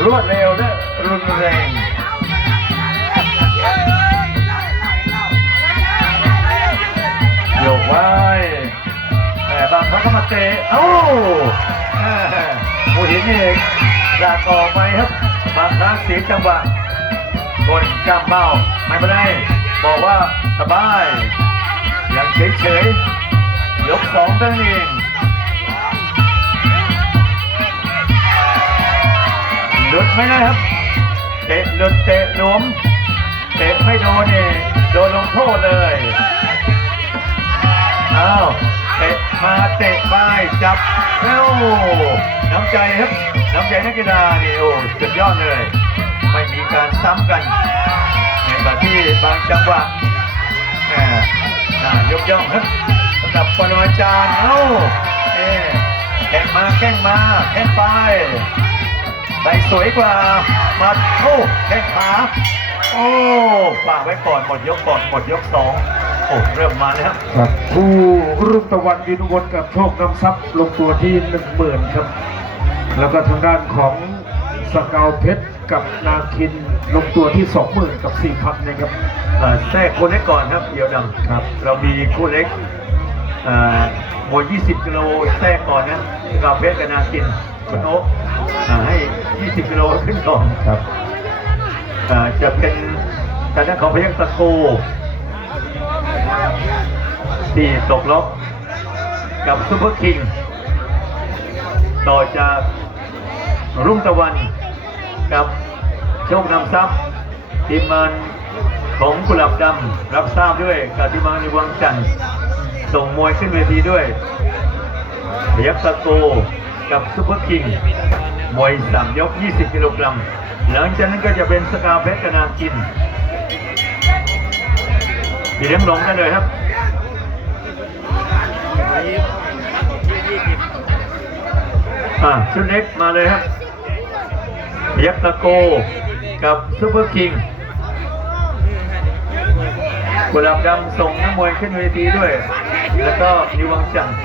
รวดเร็วและรุนแรงโยกไว้แต่บางครั้งก็มาเตะเอ้าผู้หินนี่เองลากออกไปครับ บางครั้งเสียจังหวะคนจำเมาไม่เป็นไรบอกว่าสบาย ยังเฉยๆยกสองเท่านั้นเอง ไม่ได้ครับ เตะหลุดเตะหลวม เตะไม่โดนนี่โดนลงโทษเลยอ้าวเตะมาเตะไปจับแล้วน้ำใจครับน้ำใจนักกีฬานี่โอ้สุดยอดเลย ไม่มีการซ้ำกันในแบบที่บางจังหวะน่ายกย่องครับสำหรับปรมาจารย์เอ้าเอ๊แข่งมาแข่งมาแข่งไป ได้สวยกว่ามาโอ้แข้งขาโอ้ฝากไว้ก่อนหมดยกก่อนหมดยกสองโอ้เริ่มมาแล้ว ครับผู้รุ่งตะวันยืนวนกับโชคนำทรัพย์ลงตัวที่หนึ่งหมื่นครับ แล้วก็ทางด้านของสกาวเพชรกับนาคินลงตัวที่สองหมื่นกับสี่พันนะครับเอ่อแทรกคู่เล็กก่อนครับเดี๋ยวดำครับ เรามีคู่เล็กเอ่อมวย20 กิโลแทรกก่อนนะกาเพชรกับนากิน คุณโอ๊คอ่าให้ 20 กิโลขึ้นก่อนครับเอ่อจะเป็นทางด้านของพยัคฆ์ตะโกที่ตกลบกับซุปเปอร์คิง ต่อจากรุ่งตะวันกับโชคนำทรัพย์ทีมงานของกุหลาบดำรับทราบด้วยกับทีมงานในวังจันทร์ส่งมวยขึ้นเวทีด้วยพยัคฆ์ตะโก กับซุปเปอร์คิงมวยสามยก 20 กิโลกรัม หลังจากนั้นก็จะเป็นสกาวเพชรกนากินพี่เลี้ยงหลงกันเลยครับอะชุดเล็กมาเลยครับยักษ์ตะโกกับซูเปอร์คิงกุหลาบดำส่งนักมวยขึ้นเวทีด้วย แล้วก็นิวังจันทร์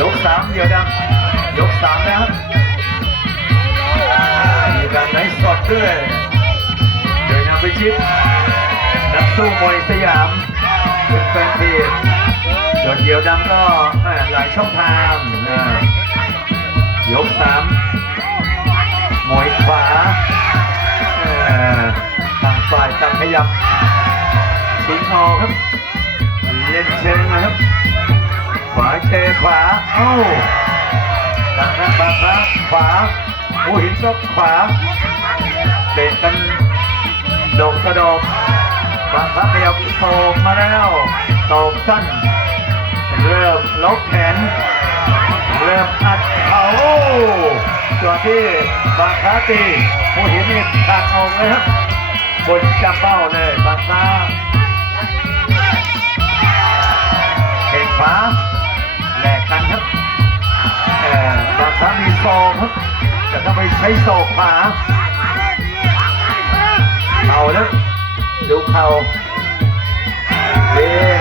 ยกสามเดียวดำยกสามแล้วครับมีการไลฟ์สดด้วยโดยนำไปชิดนักสู้มวยสยามเป็นแฟนเพจส่วนเดียวดำก็หลายช่องทางนะยกสามมวยขวาเออ ฝ่ายต่างขยับสิงห์ทองครับ เล่นเชิงนะครับ ขวาเจอขวา เอ้าดังนั้นบาคาขวาผู้หินก็ขวา เตะกันโดกกระโดกบางครั้งขยับโตกมาแล้วโตกสั้น เริ่มล็อกแขน เริ่มอัดเขาส่วนที่บางครั้งตีผู้หินนี่ขาดออกเลยครับ บนจับเป้าเลยบางครั้งเข่งขวาแลกกันครับเอ่อบางครั้งมีซองครับแต่ถ้าไปใช้ศอกขวาเข่านะดูเข่าเด้ง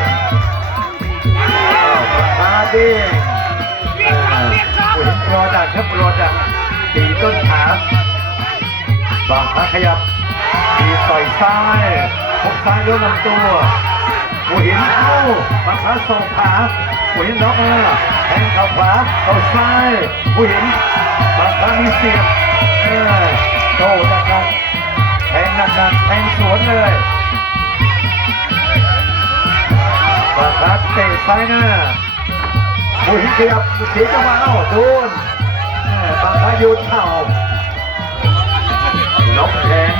อ้าวขาเด้งอ่าโอ้ยรอดักครับรอดักตีต้นขาบางพระขยับ ตีต่อยซ้ายพกซ้ายด้วยลำตัวหัวหินเอ้าบางพระส่งขาหัวหินล็อกมาแทงเข่าขวาเข่าซ้ายหัวหินบางพระมีเสียบเออโต้ตะกันแทงหนักๆแทงสวนเลยบาคัดเตะซ้ายหน้าบุหินขยับเสียจังหวะเอ้าโดนแม่บางคัดโยนเข่าล็อกแขน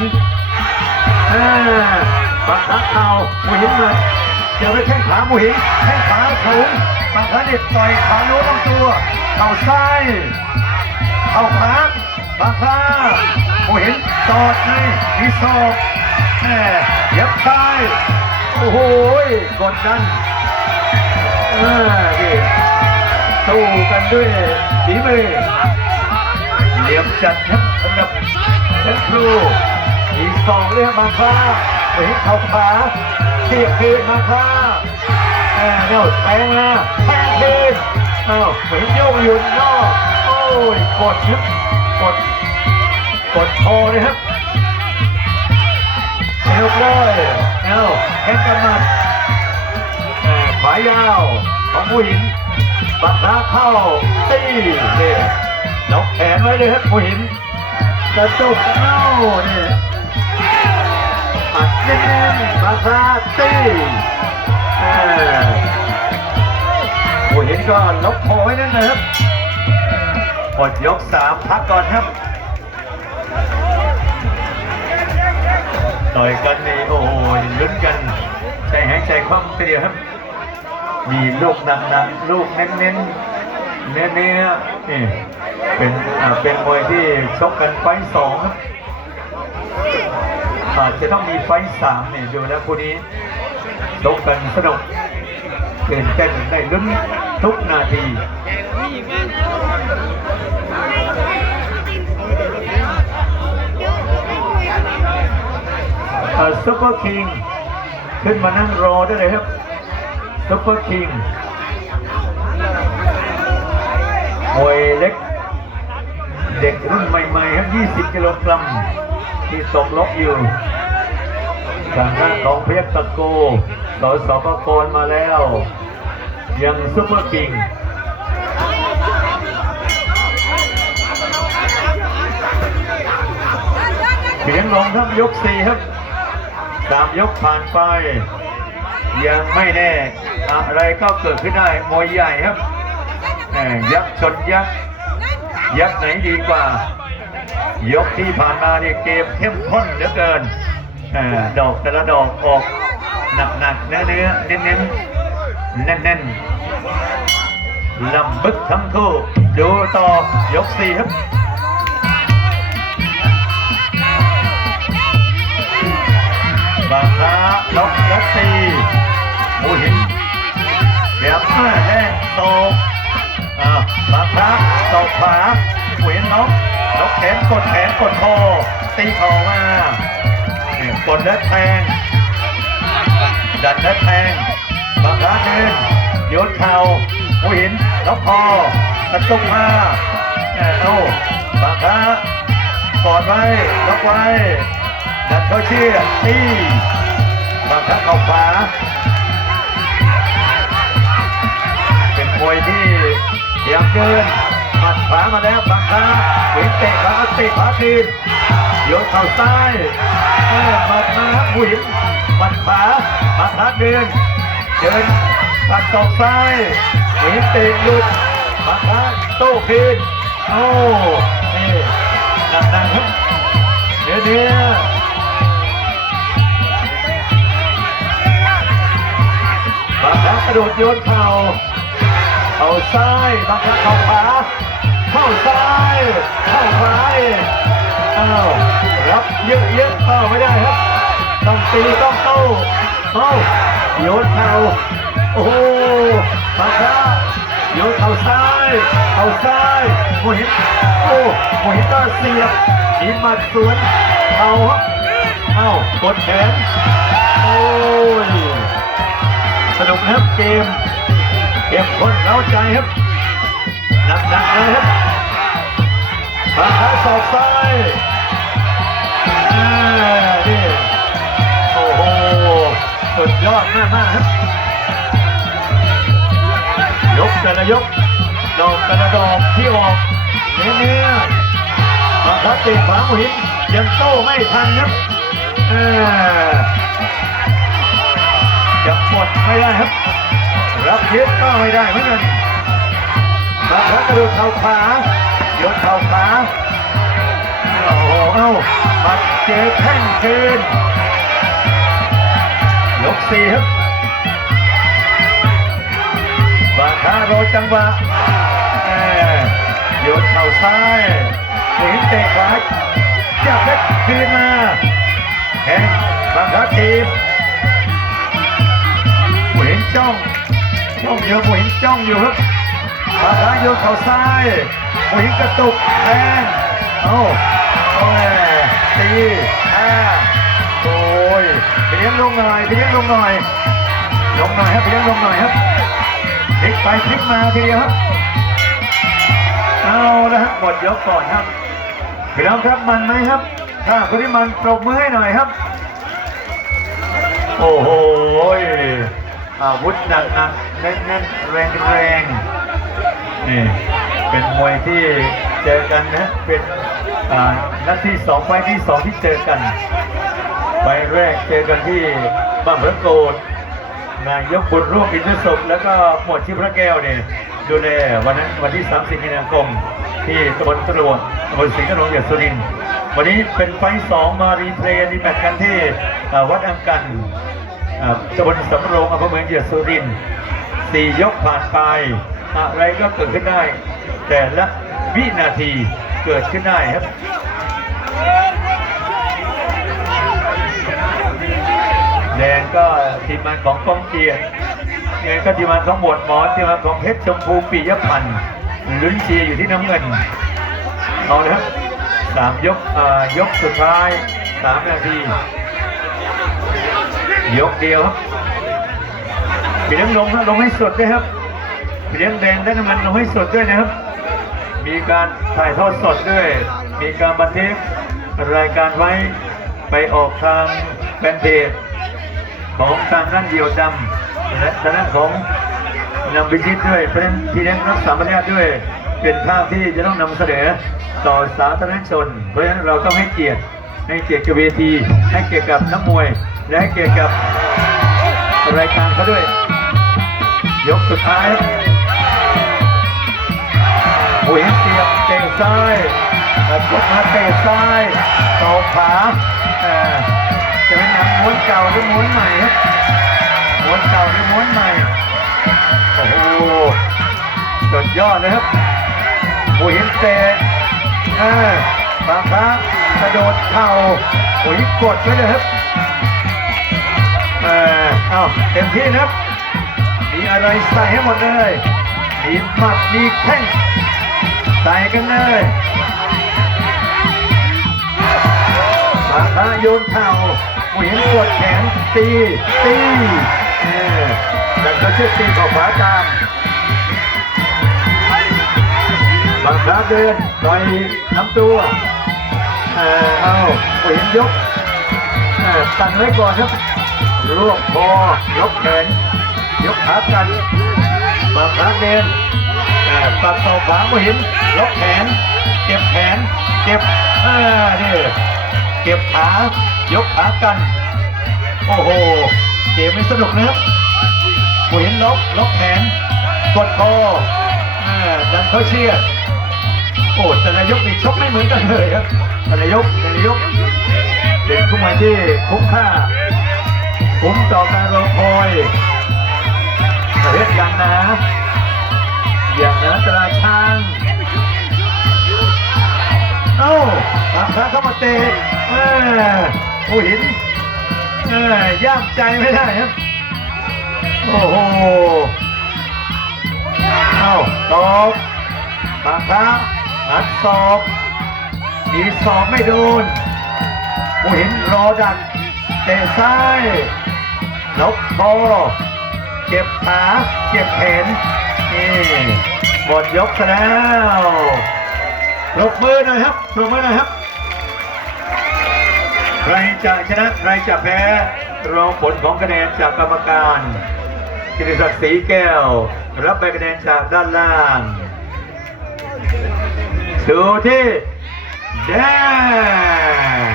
บางคัดเข่าบุหินมาเจอไปแข้งขาบุหินแข้งขาสูงบางคัดเด็ดต่อยขาโน้ตลำตัวเข่าซ้ายเอาขาบางคาโอ้เห็นตอดนี่มีศอกแหมเยับซ้ายโอ้โหกดดันเออนี่สู้กันด้วยฝีมือเหลี่ยมจัดครับสำหรับเพชรครู มีสองเรื่องบางคาหวีเขาขาเสียบคืนมาค่ะอ่าเนี่ยแทงมาแทงคืนเอ้าหวีโยกอยู่นอกโอ้ยกดครับกดกดคอเลยครับเอวเลยเอ้าแทงกันมาแหม่ขวายาวของผู้หญิงปักขาเข้าตีเนี่ยล็อกแขนไว้เลยครับผู้หญิงกระตุกเน่าเนี่ย ดแน่นมาซาตี้ผู้เห็นก็ลบโพไว้นั่นนะครับหมดยกสามพักก่อนครับต่อยกันนี่โอ้ยลุ้นกันใจหายใจคว่ำเดียวครับ มีลูกหนักๆลูกเน้นๆเนื้อๆนี่เป็นอ่าเป็นมวยที่ชกกันไฟสองครับ อาจจะต้องมีไฟสามเนี่ยดูแล้วคู่นี้ชกกันสนุกตื่นเต้นได้ลุ้นทุกนาทีซุปเปอร์คิงขึ้นมานั่งรอได้เลยครับซุปเปอร์คิงมวยเล็ก เด็กรุ่นใหม่ๆครับ 20 กิโลกรัม ที่ตกลบอยู่ทางด้านของเพชรตะโกสสปกรมาแล้ว ยังซุปเปอร์คิงเสียงลงครับยกสี่ครับสามยกผ่านไป ยังไม่แน่ อะไรก็เกิดขึ้นได้มวยใหญ่ครับยักษ์ชนยักษ์ยักษ์ไหนดีกว่า ยกที่ผ่านมาเนี่ยเกมเข้มข้นเหลือเกินอดอกแต่ละดอกออกหนักๆเนื้อเนื้อๆเน้นเน้นๆแน่นแน่นลำบึกทั้งคู่ดูต่อยกสี่ครับบางคราล็อกยัดตีหมูหินเดี๋ยวแม่แดงโตกอ่าบางคราตอกขวา เหวียนน็อกล็อกแขนกดแขนกดคอตีเข่ามานี่กดแล้วแทง ดันแล้วแทงบางคราเดินโยนเข่าหมูหินล็อกคอกระตุกมาแอบโอ้บางครากอดไว้ล็อกไว้ ดันเขาเชื่อตีบางครั้งเข้าขวาเป็นมวยที่ยายามเดิน หมัดขวามาแล้วบางครั้งเห็นเตะขาเตะขาทีนโยนเข่าซ้ายเออหมัดมาหูหินหมัดขวาบางครั้งเดินเดินปัดศอกซ้ายเห็นเตะหลุดบางครั้งโต้คืนโอ้นี่หนักๆครับเดี๋ยวเดี๋ยวบางครั้งกระโดดโยนเข่าเข่าซ้ายบางครั้งเข่าขวา เข้าซ้าย เข้าขวาเอ้าวรับเยอะๆเข้าไม่ได้ครับ ต้องตีต้องโต้เอ้าโยนเข่าโอ้โหบางครั้งโยนเข่าซ้าย เข่าซ้ายโมหินโอ้โมหินก็เสียบมีมัดสวนเข่าเอ้ากดแขนโอ้ยสนุกครับเกมเกมคนเล้าใจครับ หนักเลยครับบาครัสอบซ้ายนี่โอ้โหสุดยอดมากมากครับ ยกแต่ละยก ดอกแต่ละดอกที่ออกเนื้อเนื้อบางครั้งตีขวาหินยังโต้ไม่ทันครับอ่จะหมดไม่ได้ครับ รับยึดก็ไม่ได้เหมือนกัน บางครั้งกระโดดเข่าขวาโยนเข่าขวาโอ้โหเอ้ามาเจอแข้งคืนยกสี่ครับบางครั้งโรจังหวะโยนเข่าซ้ายเห็นเตะขวาจับเล็กคืนมาแข้งบางครั้งทีบหวยจ้องจ้องเยอะหวยจ้องอยู่ครับ ปาทางโยนเข่าซ้ายหวยกระตุกแทงเอ้าโอ้ยตีอ่าโอ้ยไปเลี้ยงลงหน่อยไปเลี้ยงลงหน่อยลงหน่อยครับไปเลี้ยงลงหน่อยครับพลิกไปพลิกมาทีเดียวครับเอาละครับหมดยกก่อนครับพี่น้องครับมันไหมครับ ถ้าคนที่มันปรบมือให้หน่อยครับ โอ้โหอาวุธหนักหนักเน้นเน้นแรงแรงๆ นี่ เป็นมวยที่เจอกันนะ เป็นอ่านัดที่สองไฟที่สองที่เจอกันไฟแรกเจอกันที่บ้านพระโกดนายกบุญร่วมอินทรศพแล้วก็หมวดที่พระแก้วเนี่ยดูแลวันนั้นวันที่ 30 มีนาคม ที่ตำบลตะลวงตำบลศรีขนงเหยียดสุรินทร์วันนี้เป็นไฟสองมารีเพลย์รีแมตช์กันที่วัดอังกันตำบลสำโรงอำเภอเมืองเหยียดสุรินทร์สี่ยกผ่านไป อะไรก็เกิดขึ้นได้ แต่ละวินาทีเกิดขึ้นได้ครับแดงก็ทีมงานของกองเกียรติเงินก็ทีมงานของหมวดหมอทีมงานของเพชรชมพูปิยพันธ์ลุ้นเชียร์อยู่ที่น้ำเงินเอาเลยครับสามยกอ่ายกสุดท้ายสามนาที ยกเดียวครับปีเลี้ยงลงนะลงให้สุดด้วยครับ เลี้ยงแดงได้น้ำมันลงให้สดด้วยนะครับ มีการถ่ายทอดสดด้วย มีการบันทึกรายการไว้ไปออกทางแฟนเพจของทางด้านเดียวดำและทางด้านของนำไปชิดด้วยเป็นพี่เลี้ยงรักษามารยาด้วย เป็นภาพที่จะต้องนำเสนอต่อสาธารณชน เพราะฉะนั้นเราต้องให้เกียรติให้เกียรติกับเวที ให้เกียรติกับนักมวย และให้เกียรติกับรายการเขาด้วย ยกสุดท้าย โอ้ยเสียบเตะซ้ายแล้วกดมาเตะซ้ายต่อขวาเอ่อจะเป็นหนังม้วนเก่าหรือม้วนใหม่ครับม้วนเก่าหรือม้วนใหม่โอ้โหสุดยอดเลยครับโอ้ยเตะเออบางครั้งกระโดดเข่าโอ้ยกดไว้เลยครับเออเอาเต็มที่นะครับมีอะไรใส่ให้หมดเลยมีหมัดมีแข้ง ใส่กันเลยมาพาโยนเข่าหมุนกดแขนตีตีเออแต่ก็เชื่อตีเขอขวาตามบางครั้งเดินต่อยน้ำตัวเออเอาหมุนยกเออตัดไว้ก่อนครับรวบคอยกแขนยกขากันบางครั้งเดิน อ่าปักเสาขวาไม่เห็นล็อกแขน เก็บแขน เก็บอ่านี่เก็บขายกขากัน โอ้โห เกมไม่สนุกนะครับผู้เห็นล็อกล็อกแขน กดคออ่าดันเขาเชียร์โอ้แต่นายกนี่ชกไม่เหมือนกันเลยครับแต่นายกแต่นายกเป็นผู้มวยที่คุ้มค่าคุ้มต่อการรอคอยประเภทกันนะ อย่างนั้นตราช่างเอ้าปากขาเข้ามาเตะแม่ผู้หินเอ้ยย่ามใจไม่ได้ครับ โอ้โห เอ้าตอบปากขาอัดศอกมีศอกไม่โดนผู้หินรอดักเตะซ้ายลบคอเก็บขาเก็บแขน นี่หมดยกซะแล้วปรบมือหน่อยครับปรบมือหน่อยครับ ใครจะชนะใครจะแพ้รอผลของคะแนนจากกรรมการกิติศักดิ์ศรีแก้ว รับใบคะแนนจากด้านล่างดูที่แดง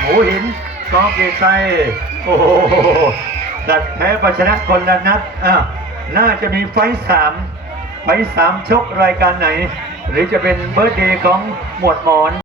หมูหินกองเกียรติชัยโอ้โหดัดแพ้ประชนะคนละนัดอะ น่าจะมีไฟสามไฟสามชกรายการไหน หรือจะเป็นเบิร์เดย์ของหมวดหมอน